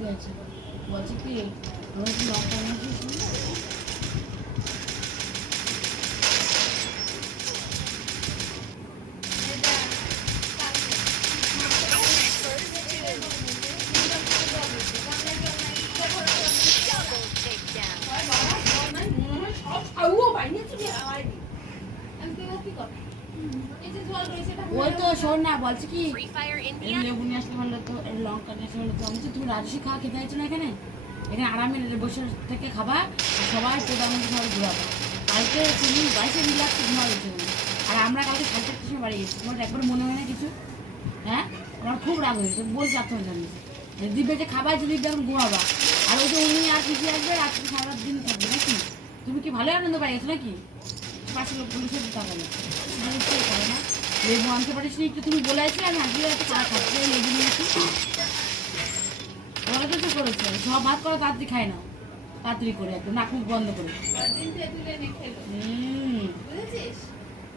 কি আছে বলছি কি আমার কি লঙ্কা নিয়েছিস ওই তো শোন না বলছি কি লেবু নিয়ে আসলে ভালো তো লঙ্কা নিয়ে আসলে ভালো তো আমি তো তুমি রাজস্বী খাওয়া খেতে চাইছো না এখানে এখানে আরামে বসে থেকে খাবা সবাই প্রধানমন্ত্রী সবাই ঘুরাবা কালকে তুমি বাইশে রিল্যাক্স ঘুমা গেছো আর আমরা কালকে সাড়ে চারটার সময় বাড়ি গেছি তোমার একবার মনে হয় না কিছু হ্যাঁ আমার খুব রাগ হয়েছে বলছি আপনার জন্য দিব্যে যে খাবার যে দিব্যে এখন ঘুমাবা আর ওই যে উনি আর কিছু আসবে রাত্রে সারা দিন থাকবে নাকি তুমি কি ভালোই আনন্দ পাই গেছো নাকি পাশে লোক পুলিশের টাকা করে না লেবু আনতে পারিস নি একটু তুমি বলে আছি আমি আজকে একটা চা খাচ্ছি লেবু নিয়েছি ওরা তো করেছে সব ভাত করে তাড়াতাড়ি খায় না তাড়াতাড়ি করে একদম নাক মুখ বন্ধ করে